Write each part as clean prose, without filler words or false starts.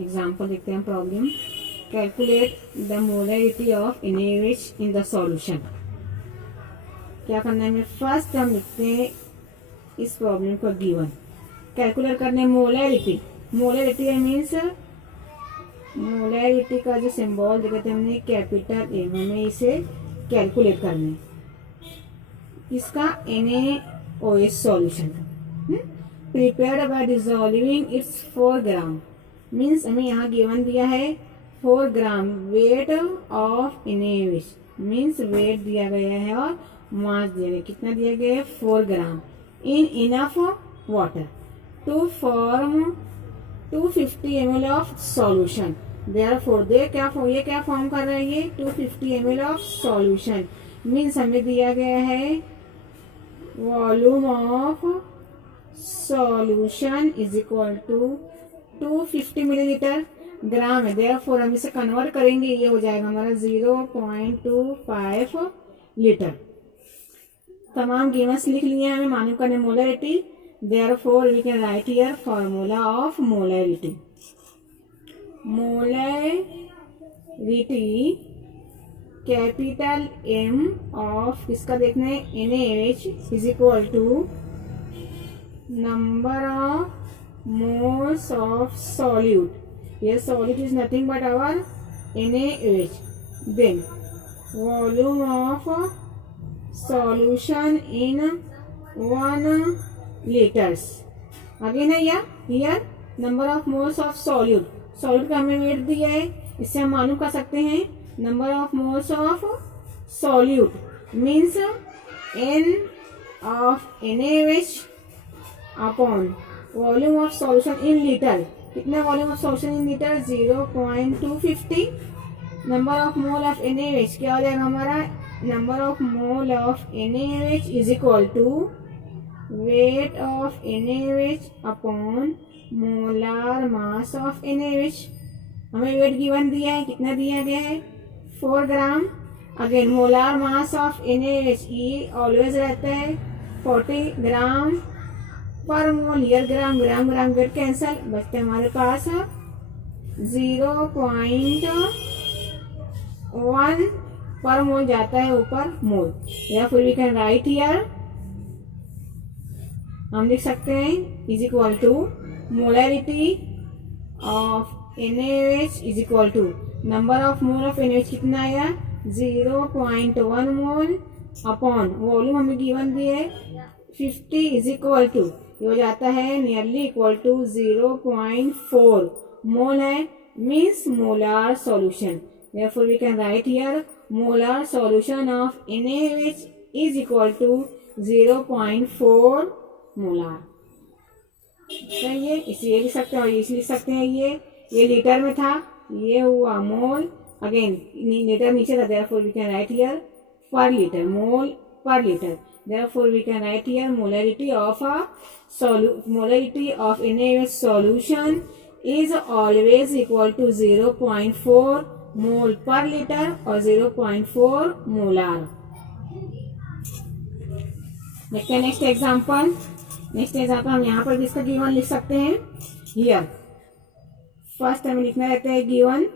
Example देखते हैं problem. Calculate the molarity of NaOH in the solution. क्या करना है हमें, फर्स्ट हम लिखते हैं इस प्रॉब्लम को गिवन। कैलकुलेट करने मोलरिटी, मोलरिटी मीन्स मोलरिटी का जो सिंबल देखते थे हमने कैपिटल M, हमें इसे कैलकुलेट करना है इसका NaOH solution prepared by dissolving its 4 gram. Means हमें यहाँ गिवन दिया है 4 gram weight of NaOH, means weight दिया गया है और मास दिया गया, कितना दिया गया है 4 gram in enough water to form 250 ml of solution. Therefore ये क्या फॉर्म कर रहा है, ये 250 ml ऑफ सॉल्यूशन। मीन्स हमें दिया गया है volume of solution is equal to 250 millilitre, gram है। देयरफॉर हम इसे कन्वर्ट करेंगे, ये हो जाएगा हमारा 0.25 लीटर। तमाम गिवन्स लिख लिए हमें मालूम करने molarity. Therefore we can write here formula of molarity. Molarity capital M of किसका देखना है NaOH is equal to number of moles of solute. Here solute is nothing but our NaOH. Then volume of solution in 1 liters. Again here number of moles of solute. Solute का हमें wait दिया है, इससे हम मालूम कर सकते हैं number of moles of solute means N of NaOH upon volume of solution in litre. कितना volume of solution in litre 0.250। Number of mole of NaOH क्या हो जाएगा हमारा, number of mole of NaOH is equal to weight of NaOH upon molar mass of NaOH। हमें weight given दिया है, कितना दिया गया है 4 ग्राम। Again molar mass of NaOH ये ऑलवेज रहता है 40 gram per mole. Here gram gram gram get cancel, बचते हमारे पास 0.1 पर मोल जाता है ऊपर मोल। या फिर वी कैन राइट हियर, हम लिख सकते हैं is equal to molarity of NaOH is equal to number of mole of NaOH कितना आया 0.1 मोल अपॉन वॉल्यूम हमें गिवन दिए 50 इज इक्वल टू हो जाता है नियरली इक्वल टू 0.4 मोल है, means molar solution. therefore we can write here molar solution of NaOH is equal to 0.4 molar. सही है, इसे लिख सकते हैं और इसे लिख सकते हैं। ये लीटर में था, ये हुआ मोल। अगेन लीटर नीचे था, therefore we can write here per liter, mole per liter। therefore we can write here molarity of NaOH solution is always equal to 0.4 मोल पर लीटर और 0.4 मोलार। देखते हैं नेक्स्ट एग्जांपल। हम यहाँ पर भी इसका गिवन लिख सकते हैं। हियर फर्स्ट हमें लिखना रहता है given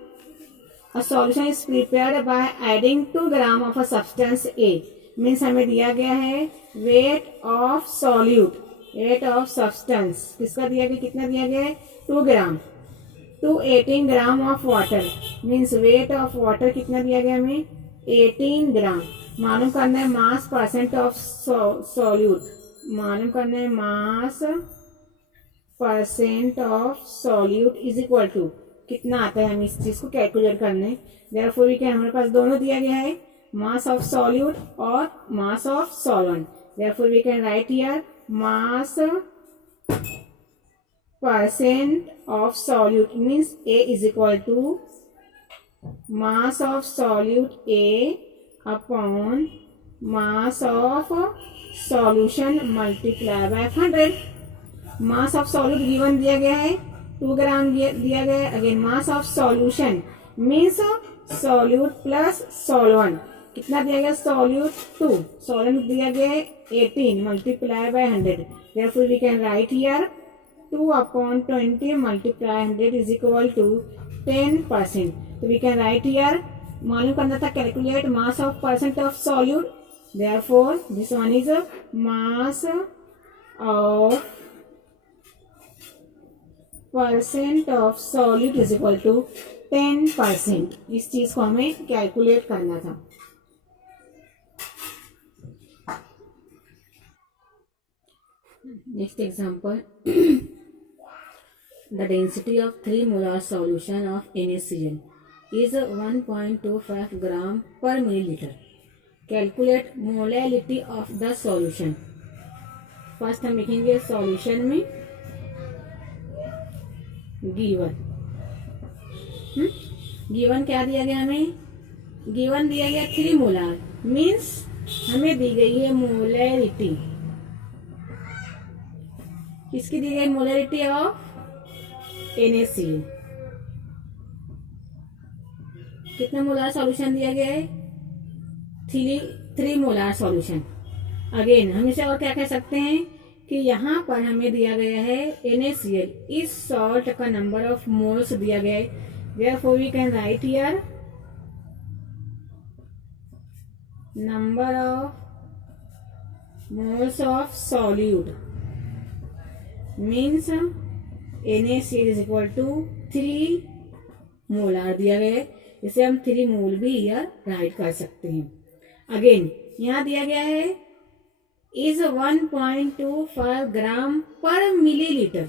a solution is prepared by adding 2 gram of a substance A। Means हमें दिया गया है weight of solute, weight of substance किसका दिया गया, कितना दिया गया है 2 ग्राम to 18 gram of water. Means weight of water कितना दिया गया हमें 18 ग्राम। मालूम करना है मास परसेंट ऑफ सॉल्यूट, मालूम करना है mass percent of solute is equal to कितना आता है, हम इस चीज को कैलकुलेट करने। देयरफॉर वी कैन, हमारे पास दोनों दिया गया है मास ऑफ सॉल्यूट और mass of solvent. Therefore we can write here mass percent of solute means A is equal to mass of solute A upon mass of solution multiplied by 100। Mass of solute given दिया गया है 2 ग्राम दिया गया है। Again mass of solution means solute plus solvent कितना दिया गया solute 2, solvent दिया गया है 18 multiply by 100। Therefore we can write here 2/20 multiply 100 is equal to 10%. तो we can write here, मालूम करना था calculate mass of percent of solute. Therefore this one is a mass of percent of solute is equal to 10%. इस चीज को हमें calculate करना था. Next example, the density of 3 molar solution of NaCl is 1.25 gram per milliliter. Calculate molality of the solution. First हम लिखेंगे solution में given क्या दिया गया हमें, गिवन दिया गया 3 मोलार, मीन्स हमें दी गई है मोलैरिटी. किसकी दी गई, मोलैरिटी ऑफ NaCl. कितना मोलार सॉल्यूशन दिया गया है, 3 मोलार सॉल्यूशन. अगेन हम इसे और क्या कह सकते हैं कि यहाँ पर हमें दिया गया है NaCl, इस सॉल्ट का नंबर ऑफ मोल्स दिया गया है. Therefore we can write here number of moles of solute means NaCl is equal to 3 molar दिया गया है. इसे हम 3 मोल भी यहाँ राइट कर सकते हैं. अगेन यहाँ दिया गया है इज 1.25 ग्राम पर मिलीलीटर.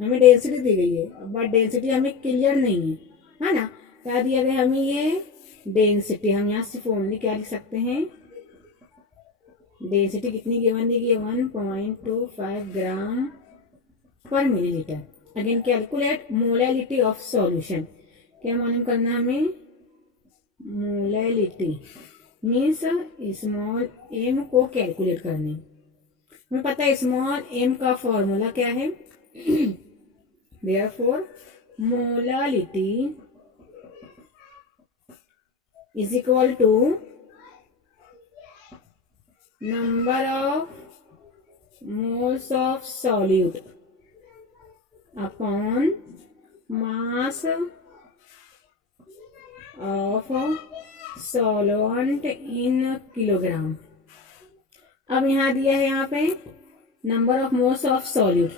हमें डेंसिटी दी गई है, बट डेंसिटी हमें क्लियर नहीं है ना. क्या दिया गया हमें, ये डेंसिटी. हम यहाँ सिर्फ ओनली क्या लिख सकते हैं, डेंसिटी कितनी गिवन दी गई है, 1.25 ग्राम पर millilitre. Again calculate molality of solution. क्या मालूम करना हमें, मोलैलिटी मीन्स स्मॉल एम को कैलकुलेट करने. हमें पता है स्मॉल एम का फॉर्मूला क्या है. Therefore molality is equal to number of moles of solute upon mass of solvent in kilogram. अब यहाँ दिया है, यहाँ पे number of moles of solute.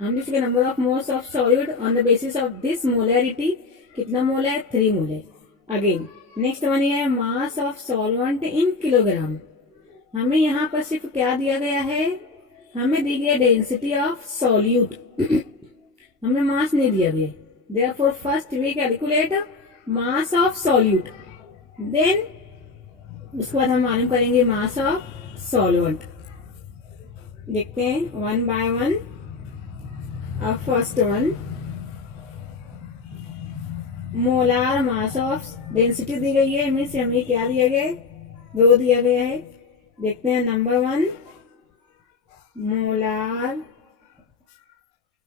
हम लिखेंगे number of moles of solute on the basis of this molarity. कितना मोल है, 3 मोल है. अगेन नेक्स्ट वन है मास ऑफ सॉल्वेंट इन किलोग्राम. हमें यहाँ पर सिर्फ क्या दिया गया है, हमें दी गई डेंसिटी ऑफ सॉल्यूट, हमें मास नहीं दिया गया. Therefore first we calculate mass of solute, then उसके बाद हम मालूम करेंगे मास ऑफ सॉल्वेंट. देखते हैं 1 by 1. अब first one, molar mass of, density दी गई है, मीन्स हमें क्या दिया गया है, रो दिया गया है. देखते हैं number 1, molar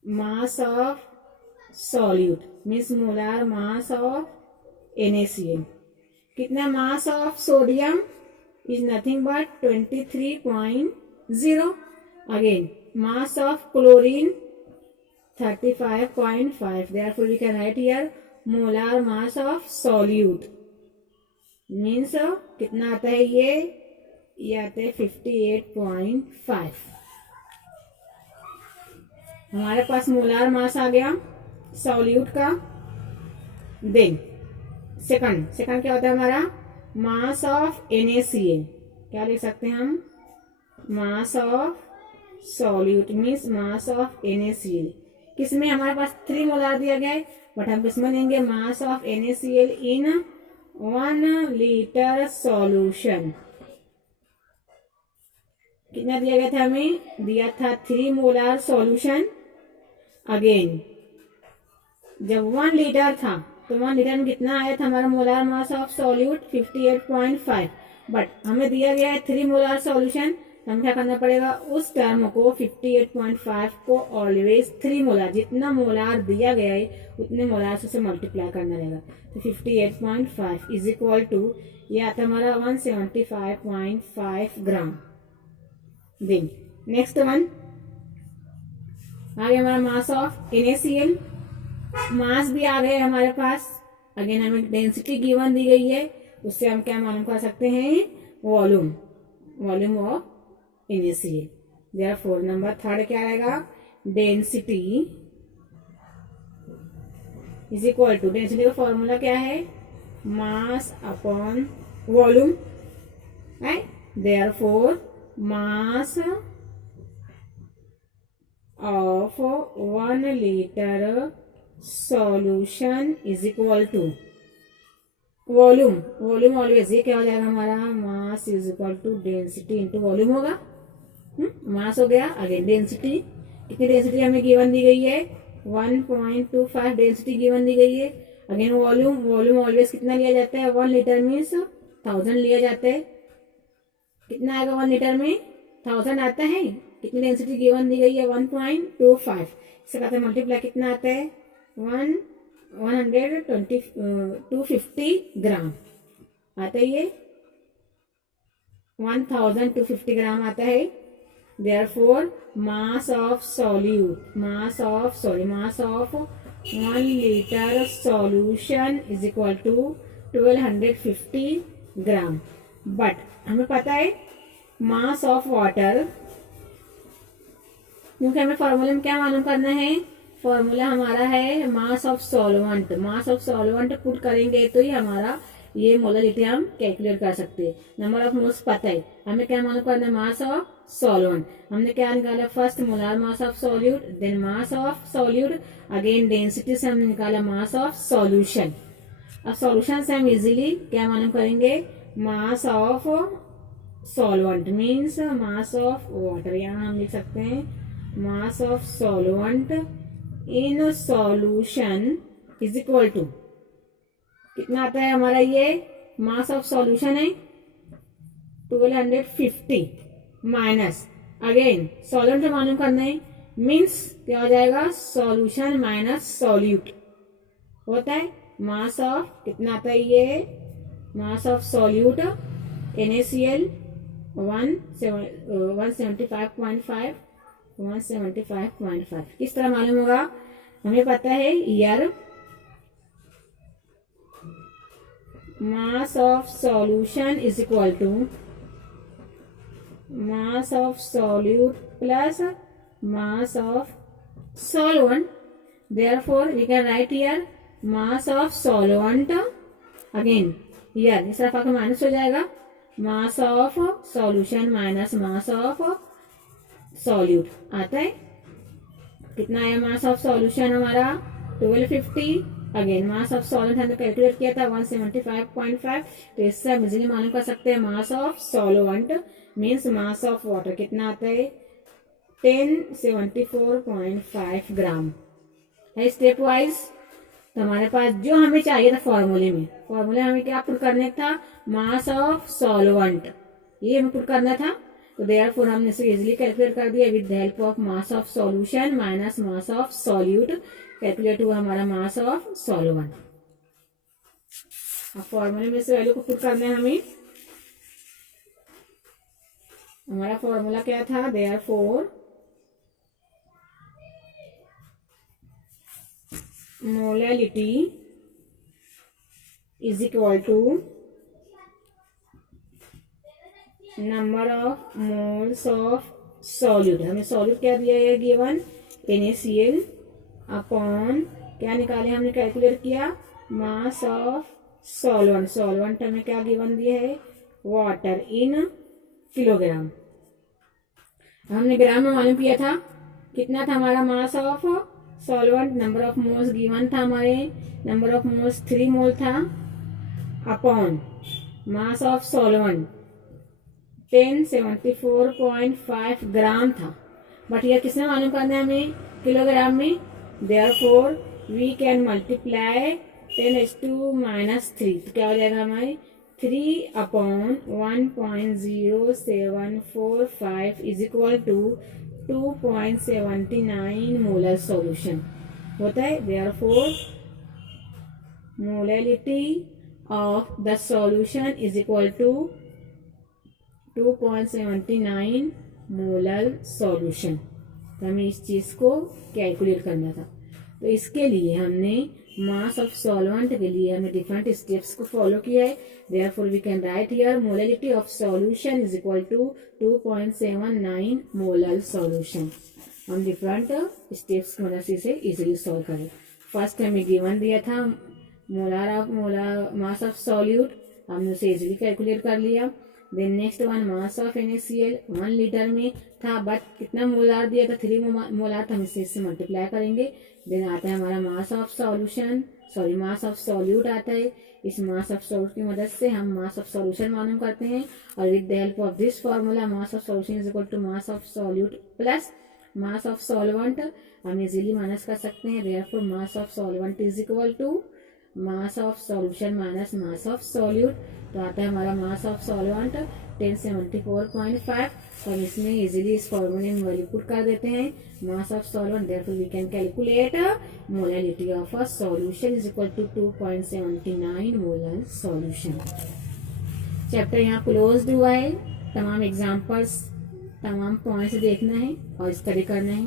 mass of solute means molar mass of NaCl. कितना mass of sodium is nothing but 23.0. Again mass of chlorine 35.5. Therefore we can write here molar mass of solute means कितना आता है, ये आता है 58.5. हमारे पास मोलार मास आ गया solute का. देन सेकंड क्या होता है हमारा, मास ऑफ NaCl. क्या लिख सकते हैं हम, मास of solute means mass of NaCl. किसमें हमारे पास 3 मोलार दिया गया है, बट हम किसमें लेंगे, मास of NaCl in 1 litre solution. कितना दिया गया था, हमें दिया था 3 मोलार सॉल्यूशन. अगेन जब 1 लीटर था तो 1 लीटर में कितना आया था हमारा molar mass of solute 58.5. But हमें दिया गया है 3 मोलार सॉल्यूशन. हमें क्या करना पड़ेगा, उस टर्म को 58.5 को ऑलवेज 3 मोलार, जितना मोलार दिया गया है उतने मोलार से मल्टीप्लाई करना रहेगा. तो 58.5 इज इक्वल टू, ये आता हमारा 175.5 ग्राम. देन नेक्स्ट वन, आ गया हमारा मास ऑफ NaCl, मास भी आ गए हमारे पास। अगेन हमें डेंसिटी गिवन दी गई है, उससे हम क्या मालूम कर सकते हैं, volume, volume of NaCl। Therefore number third क्या रहेगा, density is equal to, density का फॉर्मूला क्या है, mass upon volume, right. Therefore mass of 1 liter solution is equal to volume, volume always ये क्या हो जाएगा हमारा, mass is equal to density into volume होगा। मास हो गया, अगेन डेंसिटी, कितनी डेंसिटी हमें गिवन दी गई है, 1.25 डेंसिटी गिवन दी गई है। अगेन वॉल्यूम, वॉल्यूम ऑलवेज कितना लिया जाता है, 1 लीटर मीन्स 1000 लिया जाता है। कितना आएगा 1 लीटर में, 1000 आता है। कितनी डेंसिटी गिवन दी गई है, 1.25, इसके बाद मल्टीप्लाई कितना आता है, 250 ग्राम आता है, ये 1250 ग्राम आता है। Therefore mass of solute, mass of 1 litre solution is equal to 1250 gram. But हमें पता है मास ऑफ वाटर, क्योंकि हमें फॉर्मूले में क्या मालूम करना है, फॉर्मूला हमारा है मास of solvent. Mass of solvent put करेंगे तो ही हमारा ये मोलरिटी हम कैलकुलेट कर सकते हैं। नंबर ऑफ मोल्स पता है, हमें क्या मालूम करना है, मास ऑफ सॉल्वेंट। हमने क्या निकाला, first molar mass of solute, then mass of solute, again density से हमने निकाला मास ऑफ सॉल्यूशन। अब सॉल्यूशन से हम इजीली क्या मालूम करेंगे, mass of solvent means mass of water. यहाँ हम लिख सकते हैं mass of solvent in solution is equal to, कितना आता है हमारा, ये मास ऑफ सॉल्यूशन है 1250 माइनस, अगेन सॉल्वेंट मालूम करना है, मीन्स क्या हो जाएगा, सॉल्यूशन माइनस सॉल्यूट होता है। मास ऑफ कितना आता है, ये मास ऑफ सॉल्यूट NaCl 175.5 किस तरह मालूम होगा, हमें पता है here mass of solution is equal to mass of solute plus mass of solvent. Therefore we can write here mass of solvent, again here इस तरफ आकर माइनस हो जाएगा, mass of solution minus mass of solute आता है। कितना आया mass of solution हमारा 1250, अगेन मास ऑफ सॉल्वेंट हमने कैलकुलेट किया था 175.5, तो इससे हम इजीली मालूम कर सकते हैं mass of solvent means mass of water कितना आता है 1074.5 ग्राम है। स्टेप वाइज तो हमारे पास जो हमें चाहिए था फॉर्मूले में, फॉर्मूले हमें क्या पुट करने था, मास ऑफ सॉल्वेंट ये हमें पुट करना था। तो देयरफॉर हमने इसे इजीली कैलकुलेट कर दिया with the help of mass of solution minus mass of solute, calculate हुआ हमारा मास ऑफ सॉल्वेंट। अब फॉर्मूले में से वैल्यू को पुट करना है हमें, हमारा फॉर्मूला क्या था, therefore molality is equal to number of moles of solute. हमें सॉल्यूट क्या दिया है गिवन, NaCl अपॉन क्या निकाले हमने कैलकुलेट किया, मास ऑफ सॉल्वेंट। सॉल्वेंट हमें क्या गिवन दिया है, वाटर इन किलोग्राम। हमने ग्राम में मालूम किया था, कितना था हमारा मास of solvent, number of moles given था हमारे, नंबर ऑफ मोल्स 3 मोल था, अपॉन मास ऑफ सॉल्वेंट 1074.5 ग्राम था। बट यह किसने मालूम करना है हमें, किलोग्राम में। देयरफॉर वी कैन मल्टीप्लाई 10⁻³ तो क्या हो जाएगा हमारे 3/1.0745 is equal to 2.79 molar solution होता है। Therefore molality of the solution is equal to 2.79 molar solution. तो हमें इस चीज को कैलकुलेट करना था। तो इसके लिए हमने मास ऑफ सॉल्वेंट के लिए हमें डिफरेंट स्टेप्स को फॉलो किया है। Therefore we can write here molality of solution is equal to 2.79 molar solution. हम डिफरेंट स्टेप्स की मदद से इसे इजीली सॉल्व करें। फर्स्ट हमें गिवन दिया था मोलर मास ऑफ सॉल्यूट, हमने उसे इजीली कैलकुलेट कर लिया। Then next one mass of NaCl 1 litre में था, बट कितना मोलार दिया था 3 मोलार, तो हम इससे मल्टीप्लाई करेंगे। देन आता है हमारा मास of solution, sorry mass of solute आता है। इस मास ऑफ सॉल्यूट की मदद से हम मास ऑफ सॉल्यूशन मालूम करते हैं, और with the help of this formula mass of solution is equal to mass of solute plus mass of solvent हम इजीली माइनस कर सकते हैं। Therefore mass of solvent is equal to mass of solution minus mass of solute. तो आता है हमारा मास of solvent 1074.5। तो हम इसमें इजीली इस फॉर्मूले में वैल्यू पुट कर देते हैं mass of solvent. Therefore we can calculate molality of a solution is equal to 2.79 molar solution. Chapter यहाँ क्लोज्ड हुआ है। तमाम एग्जाम्पल्स, तमाम पॉइंट्स देखना है और स्टडी करना है।